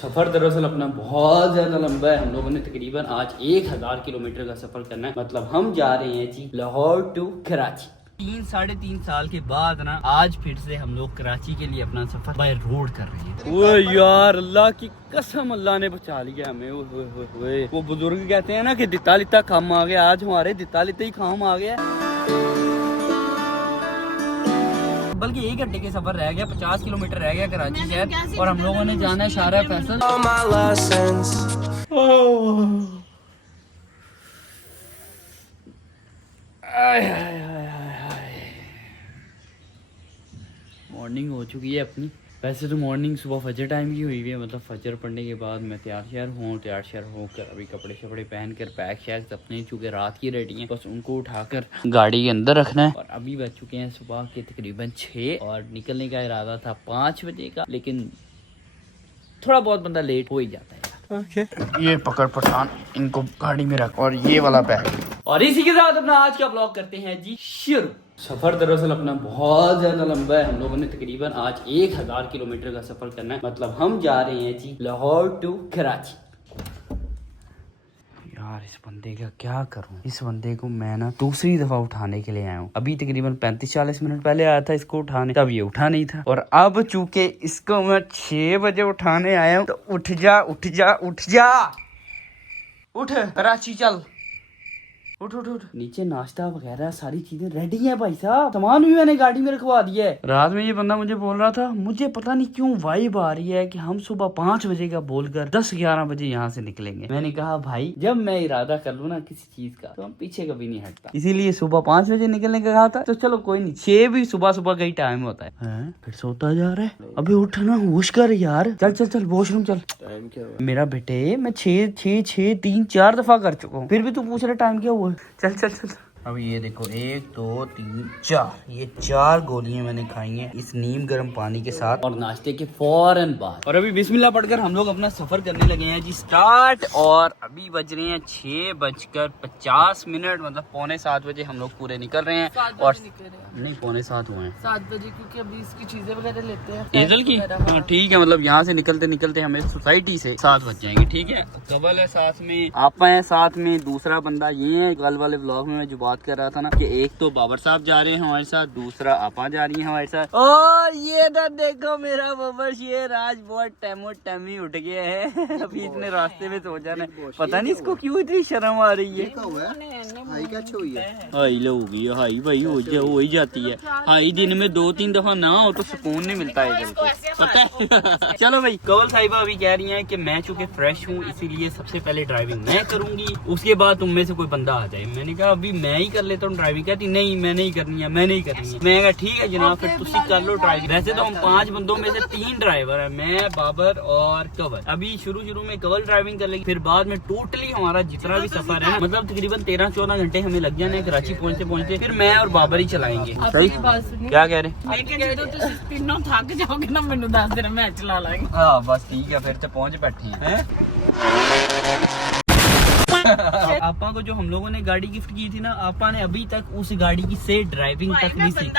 सफर दरअसल अपना बहुत ज्यादा लंबा है। हम लोगों ने तकरीबन आज 1000 किलोमीटर का सफर करना है। मतलब हम जा रहे हैं जी लाहौर टू कराची। 3-3.5 साल के बाद ना आज फिर से हम लोग कराची के लिए अपना सफर बाय रोड कर रहे हैं। वो यार अल्लाह की कसम, अल्लाह ने बचा लिया हमें। वो बुजुर्ग कहते हैं ना कि दिता लिता काम आ गया, आज हमारे दिता लिता ही काम आ गया। बल्कि 1 घंटे के सफर रह गया, 50 किलोमीटर रह गया कराची शहर, और हम लोगों ने जाना है शारा फैसल। मॉर्निंग हो चुकी है अपनी। वैसे तो मॉर्निंग सुबह फजर टाइम की हुई है, मतलब फजर पढ़ने के बाद मैं तैयार होकर अभी कपड़े शपड़े पहन कर पैक शैक अपने, चूँकि रात की रेडी हैं, बस उनको उठाकर गाड़ी के अंदर रखना है। और अभी बज चुके हैं सुबह के तकरीबन 6 और निकलने का इरादा था 5 बजे का, लेकिन थोड़ा बहुत बंदा लेट हो ही जाता है। ये पकड़ पठान, इनको गाड़ी में रख, और ये वाला बैग। और इसी के साथ अपना आज का ब्लॉग करते हैं जी शुरू। सफर दरअसल अपना बहुत ज्यादा लंबा है। हम लोगों ने तकरीबन आज 1000 किलोमीटर का सफर करना है। मतलब हम जा रहे हैं जी लाहौर टू कराची। यार इस बंदे का क्या करूं, इस बंदे को मैं ना दूसरी दफा उठाने के लिए आया हूँ। अभी तकरीबन 35-40 मिनट पहले आया था इसको उठाने, तब ये उठा नहीं था। और अब चूंकि इसको मैं 6 बजे उठाने आया हूँ, तो उठ जा उठ कराची चल, उठ। नीचे नाश्ता वगैरह सारी चीजें रेडी हैं भाई साहब, सामान भी मैंने गाड़ी में रखवा दिया है। रात में ये बंदा मुझे बोल रहा था, मुझे पता नहीं क्यों वाइब आ रही है कि हम सुबह 5 बजे का बोलकर 10-11 बजे यहाँ से निकलेंगे। मैंने कहा भाई जब मैं इरादा कर लूँ ना किसी चीज का, तो हम पीछे कभी नहीं हटता, इसीलिए सुबह 5 बजे निकलने का कहा था। तो चलो कोई नहीं, 6 भी सुबह का ही टाइम होता है। फिर सोता जा रहा है, अभी उठना होश कर यार, चल वॉशरूम चल। टाइम क्या हुआ मेरा बेटे, मैं 6 3-4 दफा कर चुका हूँ, फिर भी तू पूछ रहा टाइम क्या हुआ। चल अब ये देखो 1 2 3 4, ये 4 गोलियां मैंने खाई हैं इस नीम गर्म पानी के साथ, और नाश्ते के फौरन बाद। और अभी बिस्मिल्लाह पढ़कर हम लोग अपना सफर करने लगे हैं जी स्टार्ट। और अभी बज रहे हैं 6:50, मतलब 6:45 बजे हम लोग पूरे निकल रहे हैं। और नहीं 6:45 हुए हैं, 7 बजे, क्योंकि अभी इसकी चीजें वगैरह लेते हैं ईदल की। ठीक है, मतलब यहाँ से निकलते हमें सोसाइटी से 7 बज जाएंगे। ठीक है, कबल है साथ में, आपा है साथ में, दूसरा बंदा ये है। कल वाले ब्लॉग में मैं जो बात कर रहा था ना कि एक तो बाबर साहब जा रहे हैं हमारे साथ, दूसरा आपा जा रही है हमारे साथ। और ये ना देखो मेरा बाबर शेर आज बहुत टैमी उठ गया है। अभी इतने रास्ते में सो जाना है, पता नहीं इसको क्यों इतनी शर्म आ रही है। हाई लोगी, हाई भाई हो ही जाती है। हाई दिन में 2-3 दफा ना हो तो सुकून नहीं मिलता है दिल को, पता है। चलो भाई, कवल साहिबा अभी कह रही हैं कि मैं चूंकि फ्रेश हूँ इसीलिए सबसे पहले ड्राइविंग मैं करूंगी, उसके बाद तुम में से कोई बंदा आ जाए। मैंने कहा अभी मैं ही कर लेता हूँ ड्राइविंग। कहती नहीं मैं नहीं करनी है। मैंने कहा ठीक है जनाब, फिर तुसी कर लो ड्राइविंग। वैसे तो हम 5 बंदों में से 3 ड्राइवर है, मैं, बाबर और कवल। अभी शुरू में कवल ड्राइविंग कर लेगी, फिर बाद में टोटली हमारा जितना भी सफर है मतलब तकरीबन 13-14 घंटे हमें लग जाने कराची पहुँचते, फिर मैं और बाबर ही चलाएंगे। क्या कह रहे तीनों थक जाओगे ना, मैंने 10 दिन मैं चला लाएंगे। हाँ बस ठीक है, फिर तो पहुँच बैठी है। आपा को जो हम लोगों ने गाड़ी गिफ्ट की थी ना, आपा ने अभी तक उस गाड़ी की से ड्राइविंग तक नहीं सीखी।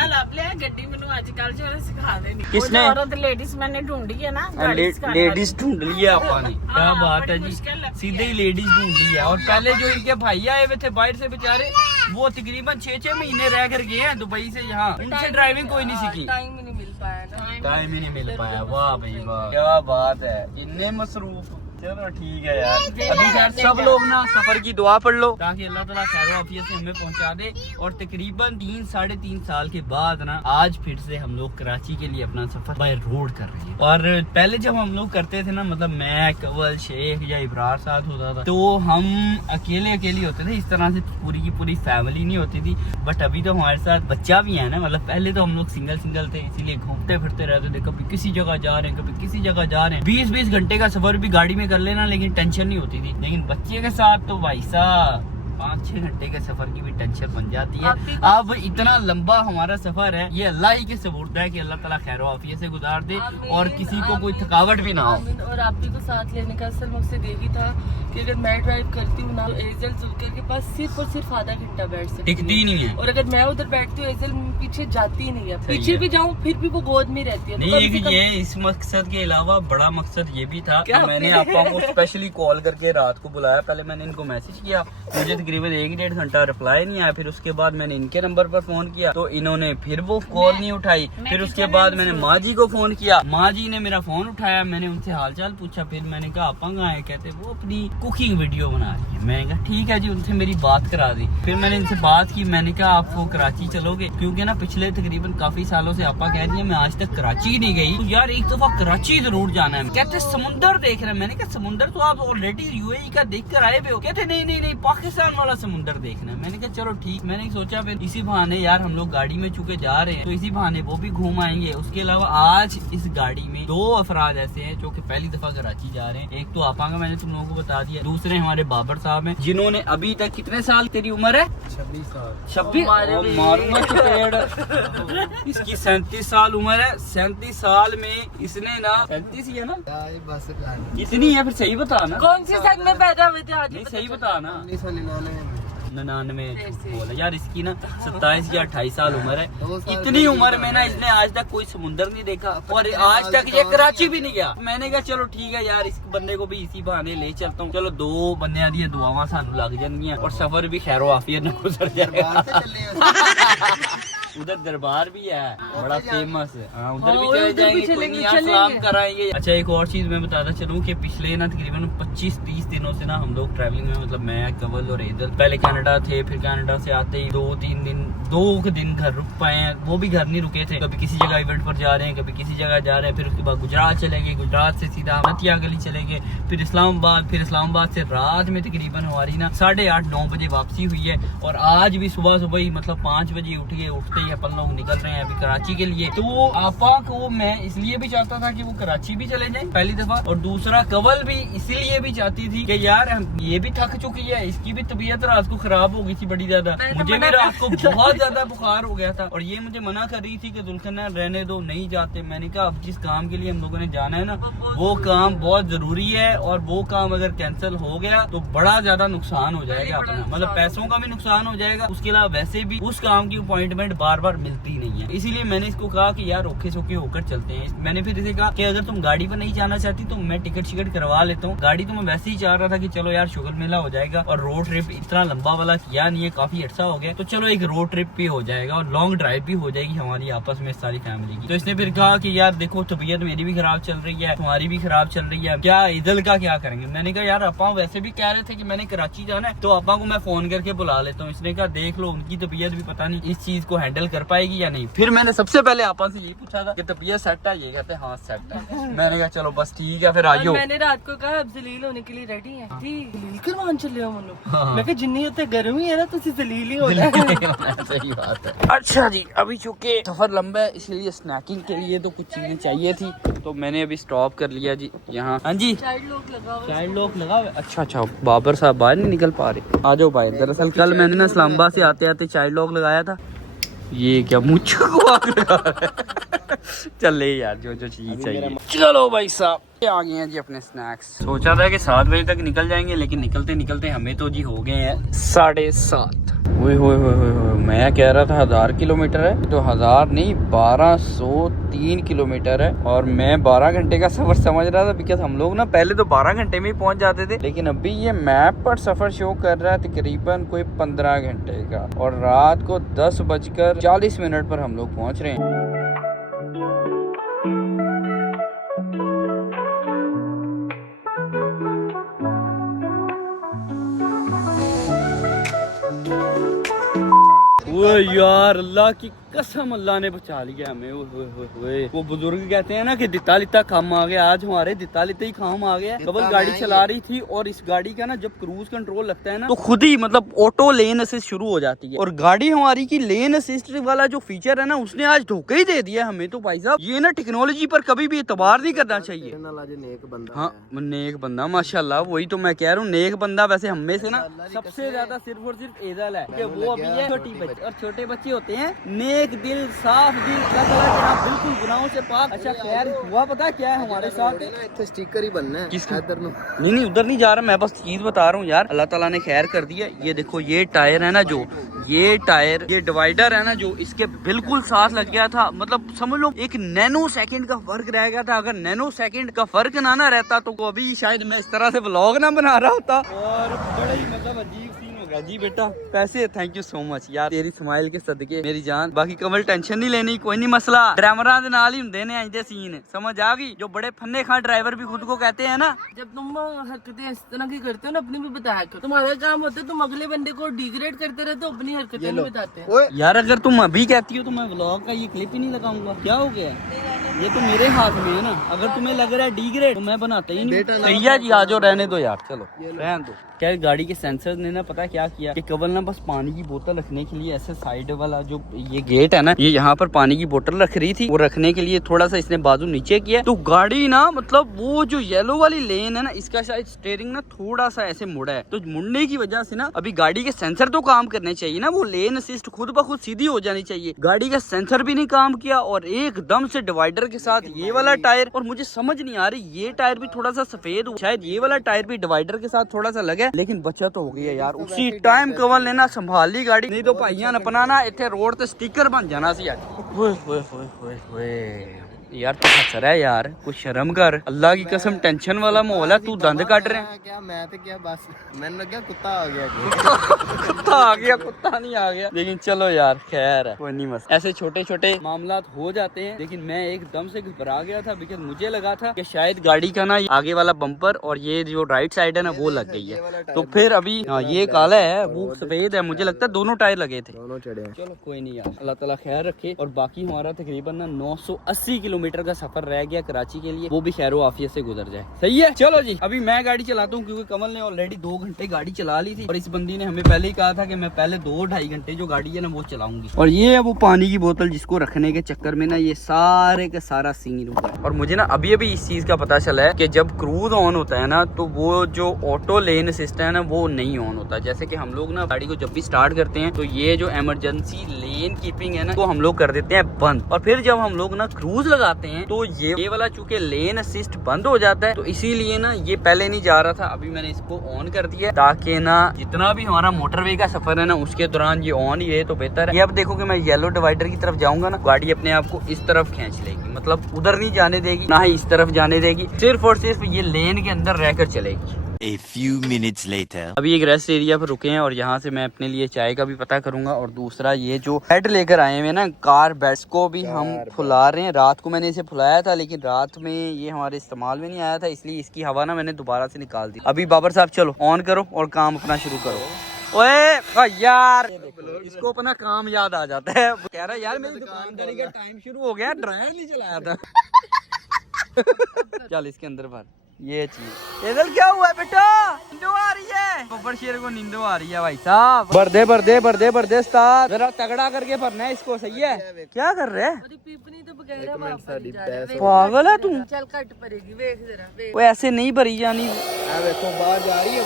गड्डी मैंने आजकल जो सिखा देनी। किसने? औरत लेडीज मैंने ढूंढी है ना, लेडीज ढूंढ ली है आपा ने। क्या बात है जी, सीधे ही लेडीज ढूंढ ली है। और पहले जो इनके भाई आए हुए थे बाहर से बेचारे, वो तकरीबन 6 महीने रह कर गए हैं दुबई से यहाँ, उनसे ड्राइविंग कोई नहीं सीखी। टाइम ही नहीं मिल पाया ना, टाइम ही नहीं मिल पाया। वाह भाई वाह, क्या बात है, इतने मसरूफ। चलो ठीक है यार, अभी खैर सब लोग ना सफर की दुआ पढ़ लो ताकि अल्लाह ताला खैर आफियत से हमें पहुंचा दे। और तकरीबन 3-3.5 साल के बाद ना आज फिर से हम लोग कराची के लिए अपना सफर बाय रोड कर रहे हैं। और पहले जब हम लोग करते थे ना, मतलब मैं, कवल, शेख या इब्रार साथ होता था, तो हम अकेले होते थे, इस तरह से पूरी की पूरी फैमिली नहीं होती थी। बट अभी तो हमारे साथ बच्चा भी है ना, मतलब पहले तो हम लोग सिंगल थे, इसीलिए घूमते फिरते रहते थे, कभी किसी जगह जा रहे हैं, कभी किसी जगह जा रहे हैं। 20-20 घंटे का सफर भी गाड़ी में कर लेना, लेकिन टेंशन नहीं होती थी। लेकिन बच्चे के साथ तो भाई साहब 5-6 घंटे के सफर की भी टेंशन बन जाती है। अब इतना लंबा हमारा सफर है, ये अल्लाह ही के सबूत है कि अल्लाह ताला खैर आफियत से गुजार दे और किसी को कोई थकावट भी ना हो। और आप भी को साथ लेने का असल मकसद यही था कि अगर मैं ड्राइव करती हूँ ना तो एजल जुल्कर के पास सिर्फ और सिर्फ आधा घंटा बैठ सकती टिकती नहीं है, और अगर मैं उधर बैठती हूँ एजल पीछे जाती ही नहीं है, पीछे भी जाऊँ फिर भी वो गोद में रहती है। नहीं ये इस मकसद के अलावा बड़ा मकसद ये भी था कि मैंने आपा को स्पेशली कॉल करके रात को बुलाया। पहले मैंने इनको मैसेज किया, मुझे तकरीबन 1-1.5 घंटा रिप्लाई नहीं आया। फिर उसके बाद मैंने इनके नंबर पर फोन किया तो इन्होंने फिर वो कॉल नहीं उठाई। फिर उसके बाद मैंने माँ जी को फोन किया, माँ जी ने मेरा फोन उठाया, मैंने उनसे हालचाल पूछा। फिर मैंने कहा आपा कहाँ है, कहते वो अपनी कुकिंग वीडियो बना रही है। मैंने कहा ठीक है जी, उनसे मेरी बात करा दी। फिर मैंने इनसे बात की, मैंने कहा आप वो कराची चलोगे, क्योंकि ना पिछले तकरीबन काफी सालों से आपा कह रही है मैं आज तक कराची नहीं गई, तो यार एक दफा कराची जरूर जाना है। कहते समुंदर देख रहे हैं। मैंने कहा समुंदर तो आप ऑलरेडी यूएई का देख कर आए हुए हो। कहते नहीं पाकिस्तान वाला समुंदर देखना है। मैंने कहा चलो ठीक। मैंने सोचा फिर इसी बहाने यार हम लोग गाड़ी में चुके जा रहे हैं तो इसी बहाने वो भी घूम आएंगे। उसके अलावा आज इस गाड़ी में 2 अफराद ऐसे हैं जो कि पहली दफा कराची जा रहे हैं। एक तो आपा का मैंने तुम लोगों को बता दिया, दूसरे हमारे बाबर साहब हैं जिन्होंने अभी तक, कितने साल तेरी उम्र है? 26 मारूंगा चपेड़। इसकी 37 साल उम्र है। 37 साल में इसने ना 37 ही है ना, कितनी है फिर सही बता ना, कौन सी सन में पैदा हुए थे आज? नहीं सही बता ना। 99 बोला यार, इसकी ना 27 या 28 साल उम्र है। इतनी उम्र में ना इसने आज तक कोई समुंदर नहीं देखा और आज तक ये कराची भी नहीं गया। मैंने कहा चलो ठीक है यार, इस बंदे को भी इसी बहाने ले चलता हूँ। चलो 2 बंदे दी दुआवां सानू लग जाएंगी और सफर भी खैर आफियत न गुजर जाएगा। उधर दरबार भी है बड़ा फेमस है, उधर भी चले जाएंगे, कोई नहीं, यहाँ सलाम कराएंगे। अच्छा एक और चीज मैं बताता चलूँ कि पिछले ना तकरीबन 25-30 दिनों से ना हम लोग ट्रैवलिंग में, मतलब मैं, कवल और ईदल, पहले कनाडा थे, फिर कनाडा से आते ही 2 दिन घर रुक पाए हैं। वो भी घर नहीं रुके थे, कभी किसी जगह इवेंट पर जा रहे हैं, कभी किसी जगह जा रहे हैं। फिर उसके बाद गुजरात चले गए, गुजरात से सीधा मतिया गली चले गए, फिर इस्लामाबाद, फिर इस्लामाबाद से रात में तकरीबन हमारी ना 8:30-9 बजे वापसी हुई है। और आज भी सुबह ही मतलब 5 बजे उठते ही अपन लोग निकल रहे हैं अभी कराची के लिए। तो आपा को मैं इसलिए भी चाहता था कि वो कराची भी चले जाए पहली दफा, और दूसरा कवल भी इसलिए भी चाहती थी कि यार ये भी थक चुकी है, इसकी भी तबीयत रात को खराब हो गई थी बड़ी ज्यादा, मुझे भी रात को बहुत ज्यादा बुखार हो गया था और ये मुझे मना कर रही थी कि दुल्हन रहने दो, नहीं जाते। मैंने कहा अब जिस काम के लिए हम लोगों ने जाना है ना वो काम बहुत जरूरी है और वो काम अगर कैंसिल हो गया तो बड़ा ज्यादा नुकसान हो जाएगा अपना, मतलब पैसों का भी नुकसान हो जाएगा। उसके अलावा वैसे भी उस काम की अपॉइंटमेंट बार बार मिलती नहीं है, इसीलिए मैंने इसको कहा कि यार ओखे सोखे होकर चलते हैं। मैंने फिर इसे कहा कि अगर तुम गाड़ी पर नहीं जाना चाहती तो मैं टिकट शिकट करवा लेता हूँ। गाड़ी तो मैं वैसे ही चाह रहा था कि चलो यार शुगर मेला हो जाएगा और रोड ट्रिप इतना लंबा वाला किया नहीं है, काफी अच्छा हो गया, तो चलो एक रोड ट्रिप भी हो जाएगा और लॉन्ग ड्राइव भी हो जाएगी हमारी आपस में सारी फैमिली की। तो इसने फिर कहा कि यार देखो तबीयत मेरी भी खराब चल रही है, तुम्हारी भी खराब चल रही है, क्या ईदल का क्या करेंगे। मैंने कहा यार आपा वैसे भी कह रहे थे कि मैंने कराची जाना है तो आपा को मैं फोन करके बुला लेता हूँ। इसने कहा देख लो उनकी तबीयत भी पता नहीं इस चीज को हैंडल कर पाएगी या नहीं। फिर मैंने सबसे पहले आपा से यही पूछा था कि तबीयत सेट है, ये कहते हाँ सेट है। मैंने कहा चलो बस ठीक है फिर आइयो। मैंने रात को कहा अब जलील होने के लिए रेडी है, जलील करवान चले हो मनु। मैं कहा जिन्नी होते गर्मी है ना तो जलील ही होना है। सही बात है। अच्छा जी अभी चूंकि सफर लंबा है इसलिए स्नैकिंग के लिए तो कुछ चीजें चाहिए थी तो मैंने अभी स्टॉप कर लिया जी यहाँ। हाँ जी चाइल्ड लॉक लगा हुआ। अच्छा बाबर साहब बाहर नहीं निकल पा रहे, आ जाओ भाई। दरअसल कल मैंने ना इस्लामाबाद से आते आते चाइल्ड लॉक लगाया था। ये क्या मुझ को आग लगा रहा है। चले यार जो चीज चाहिए। चलो भाई साहब आ गए हैं जी अपने स्नैक्स। सोचा था कि 7 बजे तक निकल जाएंगे लेकिन निकलते निकलते हमें तो जी हो गए हैं 7:30। मैं कह रहा था 1000 किलोमीटर है तो 1000 नहीं 1203 किलोमीटर है और मैं 12 घंटे का सफर समझ रहा था, बिकॉज हम लोग ना पहले तो 12 घंटे में ही पहुंच जाते थे लेकिन अभी ये मैप पर सफर शो कर रहा है तकरीबन कोई 15 घंटे का और रात को 10:40 पर हम लोग पहुंच रहे हैं। ओ यार अल्लाह की कसम, अल्लाह ने बचा लिया हमें। ओए वो बुजुर्ग कहते हैं ना कि दिता लिता काम आ गया, आज हमारे दिता लिता ही काम आ गया। कबल गाड़ी चला रही थी और इस गाड़ी का ना जब क्रूज कंट्रोल लगता है ना तो खुद ही मतलब ऑटो लेन असिस्ट शुरू हो जाती है। और गाड़ी हमारी की लेन असिस्ट वाला जो फीचर है ना उसने आज धोखे ही दे दिया हमें। तो भाई साहब ये ना टेक्नोलॉजी पर कभी भी एतबार नहीं करना चाहिए। हाँ नेक बंदा माशाल्लाह, वही तो मैं कह रहा हूँ, नेक बंदा। वैसे हमें से ना सबसे ज्यादा सिर्फ और सिर्फ एजल है कि वो अभी है छोटी बच्ची, और छोटे बच्चे होते हैं नेक दिल, साफ दिल, अल्लाह ताला के नाम बिल्कुल गुनाहों से पाक। अच्छा खैर हुआ पता क्या है हमारे साथ, स्टिकर ही बनना है। नहीं उधर नहीं जा रहा, मैं बस चीज बता रहा हूँ यार, अल्लाह ताला ने खैर कर दिया। ये देखो ये टायर है ना, जो ये टायर, ये डिवाइडर है ना जो इसके बिल्कुल साथ लग गया था। मतलब समझ लो एक नैनो सेकंड का फर्क रह गया था। अगर नैनो सेकंड का फर्क ना रहता तो अभी शायद मैं इस तरह से व्लॉग ना बना रहा होता। और बड़ा ही मतलब अजीब सीन हो गया जी। बेटा पैसे थैंक यू सो मच यार, तेरी स्माइल के सदके मेरी जान। बाकी कमल टेंशन नहीं लेनी, कोई नहीं मसला। ड्राइवरां दे नाल ही हुंदे ने अज दे सीन, समझ आ गई। जो बड़े फन्ने खां ड्राइवर भी खुद को कहते हैं ना। जब तुम हरकतें इस तरह की करते हो ना अपनी भी बताया करो। तुम्हारा काम होता है तुम अगले बंदे को डिग्रेड करते रहते हो, अपनी हरकतें नहीं बताते। यार अगर तुम अभी कहती हो तो मैं व्लॉग का ये क्लिप ही नहीं लगाऊंगा। क्या हो गया, ये तो मेरे हाथ में है ना। अगर तुम्हें लग रहा है डिग्रेड तो मैं बनाता ही नहीं। भैया जी आ जाओ, रहने दो यार, चलो रहने दो। क्या गाड़ी के सेंसर ने ना पता क्या किया कि कवल ना बस पानी की बोतल रखने के लिए ऐसे साइड वाला जो ये गेट है ना, ये यहाँ पर पानी की बोतल रख रही थी, वो रखने के लिए थोड़ा सा इसने बाजू नीचे किया तो गाड़ी ना मतलब वो जो येलो वाली लेन है ना इसका शायद स्टीयरिंग ना थोड़ा सा ऐसे मुड़ा है। तो मुड़ने की वजह से ना अभी गाड़ी के सेंसर तो काम करने चाहिए ना, वो लेन असिस्ट खुद ब खुद सीधी हो जानी चाहिए। गाड़ी का सेंसर भी नहीं काम किया और एकदम से डिवाइडर के साथ ये वाला टायर। और मुझे समझ नहीं आ रही, ये टायर भी थोड़ा सा सफेद हुआ, शायद ये वाला टायर भी डिवाइडर के साथ थोड़ा सा लगा, लेकिन बचत हो गई है यार। उसी टाइम कवल ने ना संभाल ली गाड़ी, नहीं तो भाइयों ने अपना ना इतने रोड ते स्टिकर बन जाना सी। यार तू हंस रहा है यार, कुछ शर्म कर। अल्लाह की कसम टेंशन वाला माहौल है, तू दंद काट रहे हैं। क्या मैं तो क्या बस मैंने लगा कुत्ता आ गया। कुत्ता आ गया, कुत्ता नहीं आ गया। लेकिन चलो यार खैर है, कोई नहीं मस। ऐसे छोटे छोटे मामला हो जाते हैं। लेकिन मैं एकदम से घबरा गया था बिकॉज मुझे लगा था कि शायद गाड़ी का ना आगे वाला बम्पर और ये जो राइट साइड है ना वो लग गई है। तो फिर अभी ये काला है वो सफेद है, मुझे लगता है दोनों टायर लगे थे, दोनों चढ़े। चलो कोई नहीं यार, अल्लाह ताला खैर रखे। और बाकी हमारा तकरीबन ना 980 किलोमीटर का सफर रह गया कराची के लिए, वो भी खैर आफियत से गुजर जाए। सही है, चलो जी अभी मैं गाड़ी चलाता हूँ क्योंकि कमल ने ऑलरेडी 2 घंटे गाड़ी चला ली थी और इस बंदी ने हमें पहले ही कहा था कि मैं पहले 2-2.5 घंटे जो गाड़ी है ना वो चलाऊंगी। और ये है वो पानी की बोतल जिसको रखने के चक्कर में ना ये सारे का सारा सीन हुआ है। और मुझे ना अभी अभी इस चीज का पता चला है कि जब क्रूज ऑन होता है ना तो वो जो ऑटो लेन सिस्टम है ना वो नहीं ऑन होता। जैसे कि हम लोग ना गाड़ी को जब भी स्टार्ट करते हैं तो ये जो इमरजेंसी लेन कीपिंग है ना तो हम लोग कर देते हैं बंद, और फिर जब हम लोग ना क्रूज लगाते हैं तो ये वाला चूंकि लेन असिस्ट बंद हो जाता है तो इसीलिए ना ये पहले नहीं जा रहा था। अभी मैंने इसको ऑन कर दिया ताकि ना जितना भी हमारा मोटरवे का सफर है ना उसके दौरान ये ऑन ही है तो बेहतर है। ये अब देखो कि मैं येलो डिवाइडर की तरफ जाऊंगा ना गाड़ी अपने आप को इस तरफ खींच लेगी, मतलब उधर नहीं जाने देगी ना ही इस तरफ जाने देगी, सिर्फ और सिर्फ ये लेन के अंदर रहकर चलेगी। A few minutes later. अभी एक रेस्ट एरिया पर रुके हैं और यहाँ से मैं अपने लिए चाय का भी पता करूंगा। और दूसरा ये जो बेड लेकर आए हुए ना कार बेड्स को भी हम फुला रहे हैं। रात को मैंने इसे फुलाया था लेकिन रात में ये हमारे इस्तेमाल में नहीं आया था, इसलिए इसकी हवा ना मैंने दोबारा से निकाल दी। अभी बाबर साहब चलो ऑन करो और काम अपना शुरू करो। ओए यार इसको अपना काम याद आ जाता है, कह रहा है यार मेरी दुकानदारी का टाइम शुरू हो गया, ड्रायर नहीं चलाया था। चल इसके अंदर भर ये चीज। इधर क्या हुआ है बेटा, नींदो आ रही है, बब्बर शेर को नींदो आ रही है भाई साहब। भर दे उस्ताद, जरा तगड़ा करके भरना है इसको। सही है, क्या कर रहे हैं? पागल है तू, चल कट पड़ेगी, वेख जरा वेख। वो ऐसे नहीं भरी जानी, देखो बाहर जा रही है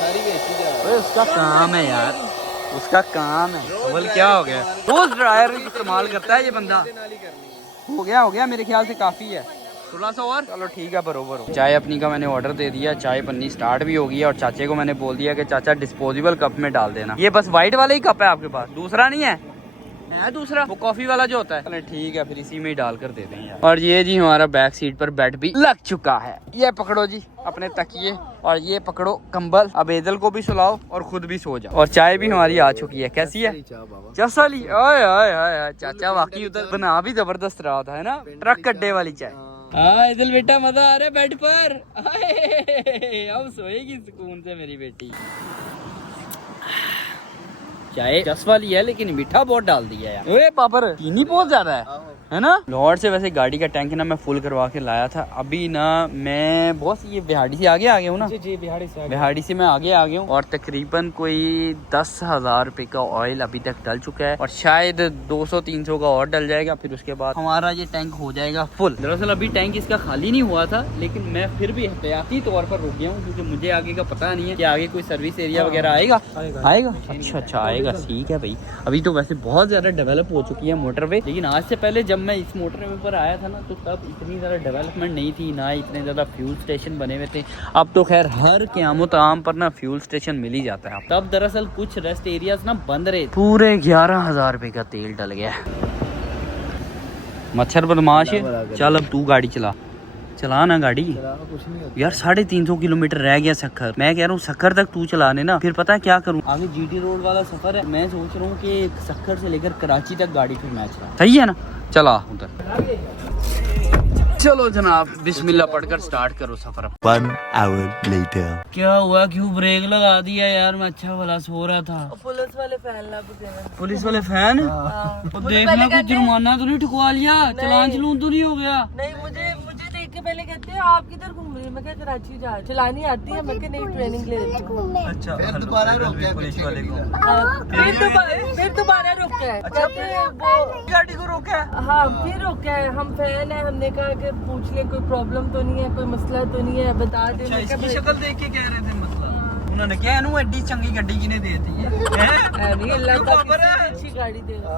सारी बेची जा रही है। उसका काम है यार, उसका काम है। बोल क्या हो गया, रोज ड्रायर इस्तेमाल करता है ये बंदा। हो गया मेरे ख्याल से काफी है, थोड़ा सा और। चलो ठीक है बरोबर। चाय अपनी का मैंने ऑर्डर दे दिया, चाय पन्नी स्टार्ट भी हो गई है और चाचे को मैंने बोल दिया कि चाचा डिस्पोजेबल कप में डाल देना। ये बस व्हाइट वाला ही कप है आपके पास, दूसरा नहीं है? है दूसरा, वो कॉफी वाला जो होता है। चलो ठीक है फिर इसी में ही डाल कर दे दें यार। और ये जी हमारा बैक सीट पर बेड भी लग चुका है। ये पकड़ो जी अपने तकिए और ये पकड़ो कंबल। अब एदल को भी सुलाओ और खुद भी सो जाओ। और चाय भी हमारी आ चुकी है। कैसी है चसाली? ओए चाचा वाकई उधर बना भी जबरदस्त रहा था, है ना? ट्रक कड्डे वाली चाय। हाँ इधर बेटा मजा आ रहा है बेड पर। अब सोएगी सुकून से मेरी बेटी। चाय जस वाली है लेकिन मीठा बहुत डाल दिया यार। ओए पापर चीनी बहुत ज्यादा है ना। लाहौर से वैसे गाड़ी का टैंक ना मैं फुल करवा के लाया था। अभी ना मैं बहुत ये बिहाड़ी से आगे आ गया हूँ ना। जी बिहाड़ी से मैं आगे आ गया हूँ और तकरीबन कोई 10,000 रुपए का ऑयल अभी तक डल चुका है और शायद 200-300 का और डल जाएगा। फिर उसके बाद हमारा ये टैंक हो जाएगा फुल। दरअसल अभी टैंक इसका खाली नहीं हुआ था लेकिन मैं फिर भी एहतियाती तौर पर रुक गया हूँ क्योंकि मुझे आगे का पता नहीं है कि आगे कोई सर्विस एरिया वगैरह आएगा। अच्छा आएगा, ठीक है भाई। अभी तो वैसे बहुत ज्यादा डेवलप हो चुकी है मोटरवे, लेकिन आज से पहले जब मैं इस मोटरवे पर आया था ना तो तब इतनी ज्यादा डेवलपमेंट नहीं थी, ना इतने ज्यादा फ्यूल स्टेशन बने हुए थे। अब तो खैर हर क़यामत आम पर ना फ्यूल स्टेशन मिल ही जाता है। तब दरअसल कुछ रेस्ट एरियाज ना बंद रहे। पूरे 11,000 रुपए का तेल डल गया। मच्छर बदमाश है। चल अब तू गाड़ी चला ना गाड़ी। कुछ नहीं यार 350 किलोमीटर रह गया सखर। मैं कह रहा हूँ सखर तक तू चलाने ना, फिर पता है क्या करूँ, आगे जीटी रोड वाला सफर है। मैं सोच रहा हूँ कि सखर से लेकर कराची तक गाड़ी फिर मैं चला। सही है ना, चला उधर। चलो जनाब बिस्मिल्लाह पढ़कर स्टार्ट करो सफर। 1 hour later. क्या हुआ, क्यों ब्रेक लगा दिया यार? मैं अच्छा वाला सो रहा था। पुलिस वाले फैन लागू देना। पुलिस वाले फैन तो देखना कुछ जुर्माना तो नहीं ठुकवा लिया, चलान चलून तो नहीं हो गया? नहीं, मुझे देख के पहले कहते हैं आप किधर घूम रही हो। मैं क्या कराची जा चलानी आती है। मैं क्या नहीं ट्रेनिंग ले लेती हूँ। अच्छा फिर दोबारा रोक गया पुलिस वाले को। फिर दोबारा रोका है। कहते हैं वो गाड़ी को रोका है। हाँ फिर रोका है। हम फैन है, हमने कहा कि पूछ ले कोई प्रॉब्लम तो नहीं है, कोई मसला तो नहीं है, बता दे। इसकी शक्ल देख के कह रहे थे मतलब उन्होंने क्या इन्हों एडी चंगी गड्डी किने देती है। नहीं, अल्लाह का अच्छी गाड़ी देगा।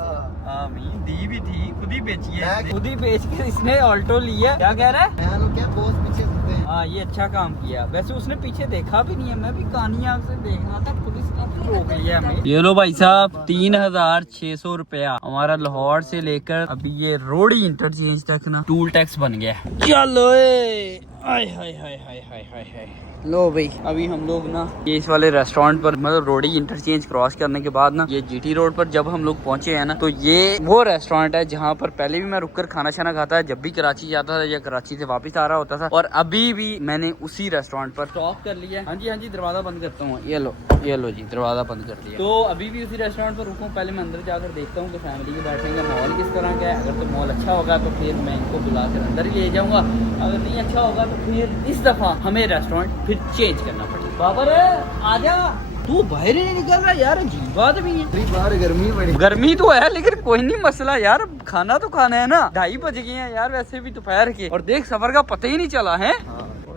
आमीन। दी भी थी, खुद ही बेची है, खुद ही बेच के इसने ऑल्टो लिया। क्या कह रहा है? क्या बॉस पीछे घूमते हैं। हाँ ये अच्छा काम किया। वैसे उसने पीछे देखा भी नहीं है, मैं भी कानी आंख से देख रहा था। पुलिस का रोक लिया हमें। ये लो भाई साहब 3,600 रुपया हमारा लाहौर से लेकर अभी ये रोडी इंटरचेंज तक ना टूल टैक्स बन गया। चलो हाय हाय हाय हाय हाय हाय हाय। लो भाई अभी हम लोग ना ये इस वाले रेस्टोरेंट पर मतलब रोडी इंटरचेंज क्रॉस करने के बाद ना ये जीटी रोड पर जब हम लोग पहुंचे हैं ना तो ये वो रेस्टोरेंट है जहाँ पर पहले भी मैं रुककर खाना शाना खाता है जब भी कराची जाता था या कराची से वापस आ रहा होता था। और अभी भी मैंने उसी रेस्टोरेंट पर स्टॉप कर लिया। हाँ जी दरवाजा बंद करता हूँ। ये लो जी दरवाजा बंद कर दिया। तो अभी भी उसी रेस्टोरेंट पर रुकूँ। पहले मैं अंदर जाकर देखता हूँ कि फैमिली के बैठने का माहौल किस तरह का है। अगर तो माहौल अच्छा होगा तो फिर मैं इनको बुलाकर अंदर ही ले जाऊंगा। अगर नहीं अच्छा होगा तो फिर इस दफा हमें रेस्टोरेंट फिर चेंज करना पड़ेगा। बाबर आजा, तू बाहर ही नहीं निकल रहा यार, अजीब बात भी है। बाहर गर्मी बड़ी। गर्मी तो है लेकिन कोई नहीं मसला यार, खाना तो खाना है ना। 2:30 बज गए हैं यार वैसे भी दोपहर के, और देख सफर का पता ही नहीं चला है।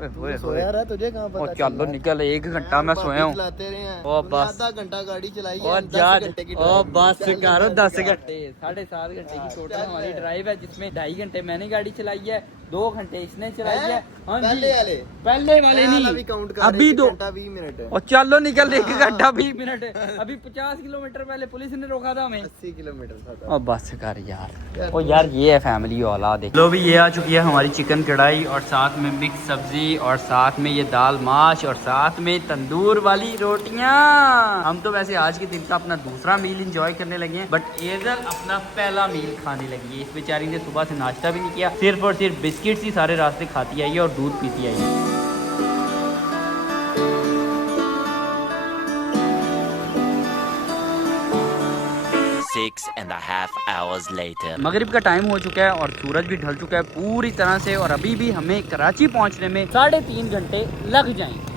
सोया रहा तुझे कहाँ पता? चलो निकल, 1 घंटा मैं सोया हूँ। ओ बस आधा घंटा गाड़ी चलाई है। और बस करो 10 घंटे 7.5 घंटे की टोटल हमारी ड्राइव है जिसमें 2.5 घंटे मैंने गाड़ी चलाई है, 2 घंटे इसने चलाई है। हाँ जी पहले वाले नहीं, अभी 2 घंटा 20 मिनट है। और चलो निकल 1 घंटा 20 मिनट है। अभी 50 किलोमीटर पहले पुलिस ने रोका था हमें। 80 किलोमीटर था। और बस कर यार। ओ यार ये है फैमिली वाला। देख लो भी ये आ चुकी है हमारी चिकन कढ़ाई और साथ में मिक्स सब्जी और साथ में ये दाल माश और साथ में तंदूर वाली रोटियां। हम तो वैसे आज के दिन का अपना दूसरा मील एंजॉय करने लगे हैं, बट एजल अपना पहला मील खाने लगी है। इस बेचारी ने सुबह से नाश्ता भी नहीं किया, सिर्फ और सिर्फ बिस्किट्स ही सारे रास्ते खाती आई है और दूध पीती आई है। Six and a half hours later. मगरिब का टाइम हो चुका है और सूरज भी ढल चुका है पूरी तरह से, और अभी भी हमें कराची पहुंचने में 3.5 घंटे लग जाएंगे।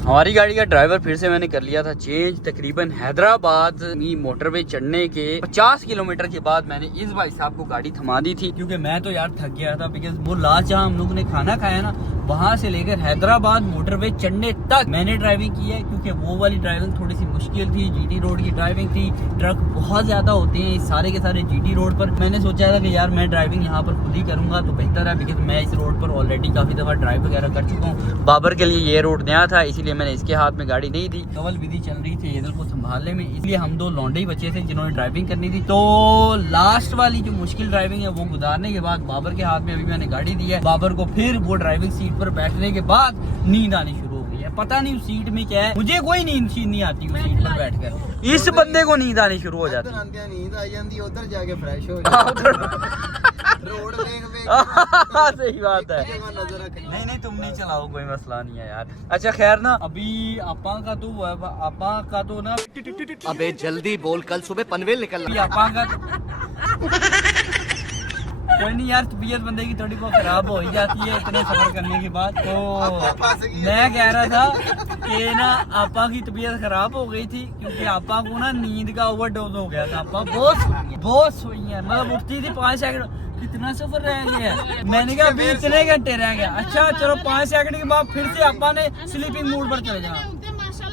हमारी गाड़ी का ड्राइवर फिर से मैंने कर लिया था चेंज। तकरीबन हैदराबाद की मोटरवे चढ़ने के 50 किलोमीटर के बाद मैंने इस भाई साहब को गाड़ी थमा दी थी, क्योंकि मैं तो यार थक गया था। बिकॉज वो लास्ट जहाँ हम लोग ने खाना खाया ना, वहाँ से लेकर हैदराबाद मोटरवे चढ़ने तक मैंने ड्राइविंग की है, क्योंकि वो वाली ड्राइविंग थोड़ी सी मुश्किल थी। जीटी रोड की ड्राइविंग थी, ट्रक बहुत ज्यादा होते हैं इस सारे के सारे जीटी रोड पर। मैंने सोचा था कि यार मैं ड्राइविंग यहाँ पर खुद ही करूंगा तो बेहतर है, बिकॉज मैं इस रोड पर ऑलरेडी काफी दफा ड्राइव वगैरह कर चुका हूँ। बाबर के लिए ये रोड नया था, इसीलिए मैंने इसके हाथ में गाड़ी नहीं दी। कवल विधि चल रही थी ईदल को संभालने में, इसलिए हम 2 लौंडे ही बचे थे जिन्होंने ड्राइविंग करनी थी। तो लास्ट वाली जो मुश्किल ड्राइविंग है वो गुजारने के बाद बाबर के हाथ में अभी मैंने गाड़ी दी है। बाबर को फिर वो ड्राइविंग सीट पर बैठने के बाद नींद आनी शुरू हो गई है। पता नहीं उस सीट में क्या है, मुझे कोई नींद नहीं आती उस सीट पर बैठकर। इस बंदे को नींद आनी शुरू हो जाती है। नींद आ जाती, उधर जाके फ्रेश हो रोड वेग सही बात है। नजर रख। नहीं तुम नहीं चलाओ, कोई मसला नहीं है यार। अच्छा खैर ना, अभी आपा का तो ना अबे जल्दी बोल, कल सुबह पनवेल निकलना। अभी आपा का कोई नहीं यार, तबीयत बंदे की थोड़ी बहुत खराब हो ही जाती है इतने सफर करने के बाद। तो मैं कह रहा था कि ना आपा की तबीयत खराब हो गई थी क्योंकि आपा को ना नींद का ओवरडोज हो गया था। आपा बहुत सोई है, मतलब उठती थी 5 सेकंड, कितना सफर रह गया है। मैंने कहा अभी इतने घंटे रह गया। अच्छा चलो 5 सेकंड के बाद फिर से आपा ने स्लीपिंग मोड पर चले जाना,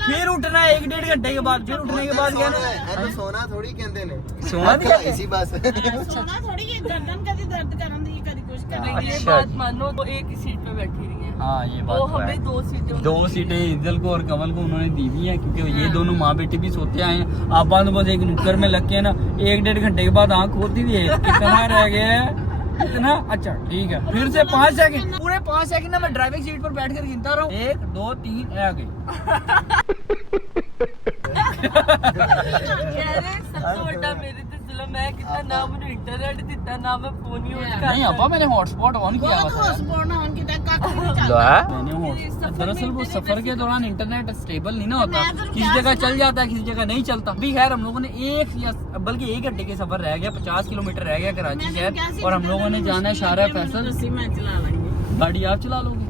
फिर उठना है 1-1.5 घंटे के बाद। फिर उठने के बाद क्या ना सोना थोड़ी कहते ने, सोना दिया इसी बात से सोना थोड़ी ये गर्दन कभी दर्द करन दी कभी कुछ कर ये अच्छा। बात मानो, तो एक ही सीट पे बैठी रही है। हाँ ये बात वो तो है। हमें 2 सीटें 2 सीटें इज्जल को और कमल को उन्होंने दी हुई है क्योंकि ये दोनों माँ बेटी भी सोते आए हैं। आप तो बस एक नुक्कर में लग के ना 1-1.5 घंटे के बाद आँख खोलती थी, कितना रह गया है इतना। अच्छा ठीक है, फिर से 5 सेकंड, पूरे 5 सेकंड ना मैं ड्राइविंग सीट पर बैठ कर गिनता रहा हूँ। 1 2 3 आ गई। सबसे बड़ा मेरे तो जुल्म है, कितना ना मुझे इंटरनेट दिता, ना मैं फोन यूज कर। नहीं आपा, मैंने हॉटस्पॉट ऑन किया हुआ था। हॉटस्पॉट ऑन की तक का नहीं चलता। दरअसल वो सफर के दौरान इंटरनेट स्टेबल नहीं ना होता, किसी जगह चल जाता है किसी जगह नहीं चलता। अभी खैर हम लोगों ने 1 घंटे के सफर रह गया, 50 किलोमीटर रह गया कराची शहर, और हम लोगों ने जाना है शारा फैसल। रस्सी मैं चला लेंगे। गाड़ी आप चला लोगे?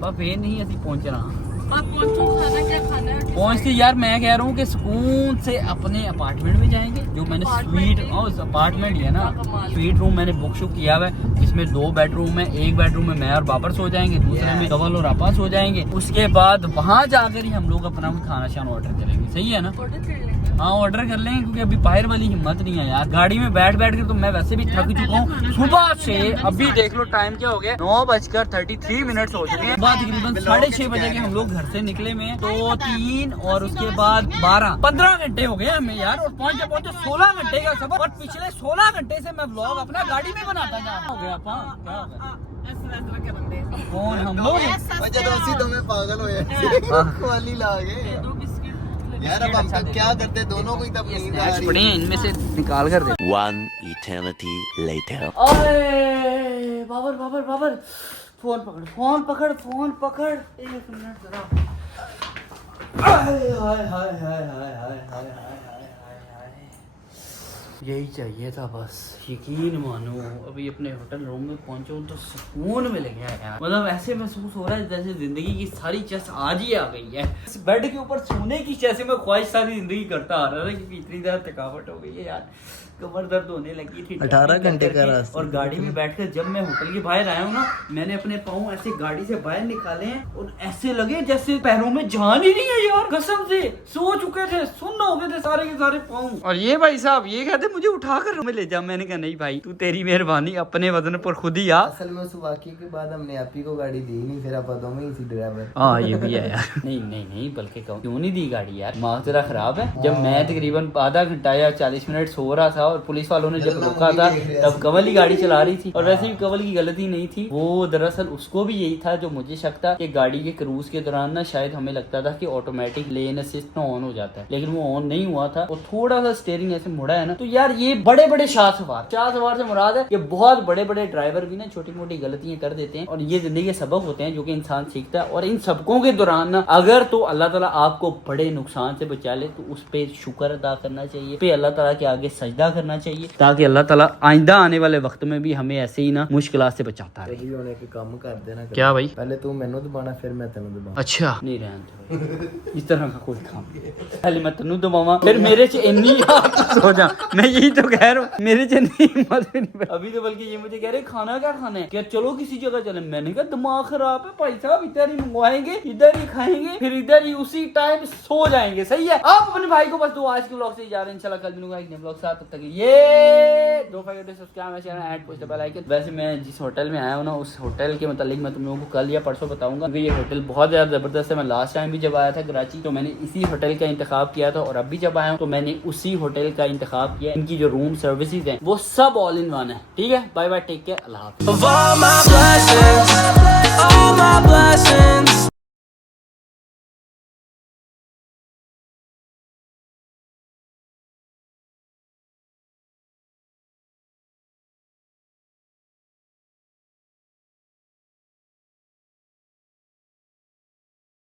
बस ये नहीं अभी पहुंच रहा। आप पहुंचो, खाना क्या खाना है? पहुंचते यार मैं कह रहा हूँ कि सुकून से अपने अपार्टमेंट में जाएंगे, जो मैंने स्वीट अपार्टमेंट है ना, स्वीट रूम मैंने बुक शुक किया हुआ है। इसमें 2 बेडरूम है, 1 बेडरूम में मैं और बाबर सो जाएंगे, दूसरे में कवल और आपा सो जाएंगे। उसके बाद वहाँ जाकर ही हम लोग अपना खाना शाना ऑर्डर करेंगे, सही है ना? ऑर्डर कर लेंगे। हाँ ऑर्डर कर लेंगे क्योंकि अभी बाहर वाली हिम्मत नहीं है यार, गाड़ी में बैठ कर तो मैं वैसे भी थक चुका हूँ सुबह से। अभी देख लो टाइम क्या हो गया, 9:33 हो चुके हैं। बाद तकरीबन 6:30 बजे के हम लोग घर से निकले में, तो 3 और उसके बाद 15 घंटे हो गए हमें यार, और पहुंचे 16 घंटे का सफर। और पिछले 16 घंटे से मैं व्लॉग अपना गाड़ी में बनाता जा रहा। हो गया क्या हो गया? ऐसा करन दे कौन हम लोग? जब ਅਸੀਂ ਦੋਵੇਂ ਪਾਗਲ ਹੋਏ ਖਵਾਲੀ ਲਾ गए 2 बिस्किट यार। अब हम क्या करते, दोनों को ही तब नींद आ रही पड़े इनमें से निकाल कर दे। One eternity later. अरे बाबर फोन पकड़ 1 मिनट जरा। यही चाहिए था बस, यकीन मानो। अभी अपने होटल रूम में पहुंचो तो सुकून मिल गया यार, मतलब ऐसे महसूस हो रहा है जैसे जिंदगी की सारी चस आज ही आ गई है। इस बेड के ऊपर सोने की जैसे मैं ख्वाहिश सारी जिंदगी करता आ रहा था क्योंकि इतनी ज्यादा थकावट हो गई है यार, कमर दर्द होने लगी थी 18 घंटे का रास्ता। और गाड़ी में बैठकर जब मैं होटल के बाहर आया हूँ ना, मैंने अपने पाँव ऐसे गाड़ी से बाहर निकाले हैं और ऐसे लगे जैसे पैरों में जान ही नहीं है यार, कसम से। सो चुके थे, सुन्न हो गए थे सारे के सारे पाँव। और ये भाई साहब ये कहते मुझे उठा कर रूम में ले जा। मैंने कहा नहीं भाई, तू तेरी मेहरबानी, अपने वजन पर खुद ही आ। असल में उस वाकये के बाद हमने आप ही को गाड़ी दी नहीं, फिर आप दोनों ही इसी ड्राइवर। हाँ ये भी है यार। नहीं बल्कि क्यों नहीं दी गाड़ी यार, माँ तेरा खराब है। जब मैं तकरीबन आधा घंटा या 40 मिनट सो रहा था और पुलिस वालों ने जब रोका था तब कवल ही गाड़ी चला रही थी, और वैसे भी कवल की गलती नहीं थी। वो दरअसल उसको भी यही था जो मुझे शक था कि गाड़ी के क्रूज के दौरान ना शायद हमें लगता था कि ऑटोमेटिक लेन असिस्ट ना ऑन हो जाता है, लेकिन वो ऑन नहीं हुआ था। वो थोड़ा सा स्टीयरिंग ऐसे मुड़ा है ना, तो यार ये बड़े बड़े शाह सवार से मुराद है ये बहुत बड़े बड़े ड्राइवर भी ना छोटी मोटी गलतियां कर देते हैं, और ये जिंदगी के सबक होते हैं जो कि इंसान सीखता है। और इन सबकों के दौरान ना अगर तो अल्लाह ताला आपको बड़े नुकसान से बचा ले तो उस पे शुक्र अदा करना चाहिए, पे अल्लाह ताला के आगे सजदा करना चाहिए, ताकि अल्लाह ताला आइंदा आने वाले वक्त में भी हमें ऐसे ही ना मुश्किलात से बचाता है। सही होने के काम कर देना। क्या भाई? पहले तू मैनू दबाना फिर मैं तेनू दबाऊं। अच्छा नहीं रहन दो इस तरह का कोई काम, पहले मैं तेनू दबावा फिर मेरे च इन्नी हो जा। मैं यही तो कह रहा हूँ, मेरे च नहीं हिम्मत नहीं। अभी तो बल्कि ये मुझे कह रहे खाना क्या खाना है, क्या चलो किसी जगह चले। मैंने कहा दिमाग खराब है भाई साहब, इधर ही मंगवाएंगे, इधर ही खाएंगे, फिर इधर ही उसी टाइम सो जाएंगे। सही है, आप अपने भाई को बस दो आज के ब्लॉग से जा रहे हैं। इंशाल्लाह कल मिलूंगा एक नए ब्लॉग साथ, तब तक ये don't forget to subscribe my channel and push the bell icon. वैसे मैं जिस होटल में आया हूँ ना, उस होटल के मतलब मैं तुम लोगों को कल या परसों बताऊंगा, क्योंकि ये होटल बहुत ज्यादा जबरदस्त है। मैं लास्ट टाइम भी जब आया था कराची तो मैंने इसी होटल का इंतखाब किया था, और अब भी जब आया हूँ तो मैंने उसी होटल का इंतखाब किया। इनकी जो रूम सर्विसेज हैं वो सब ऑल इन वन है। ठीक है, बाय बाय, टेक केयर, अल्लाह हाफ़िज़।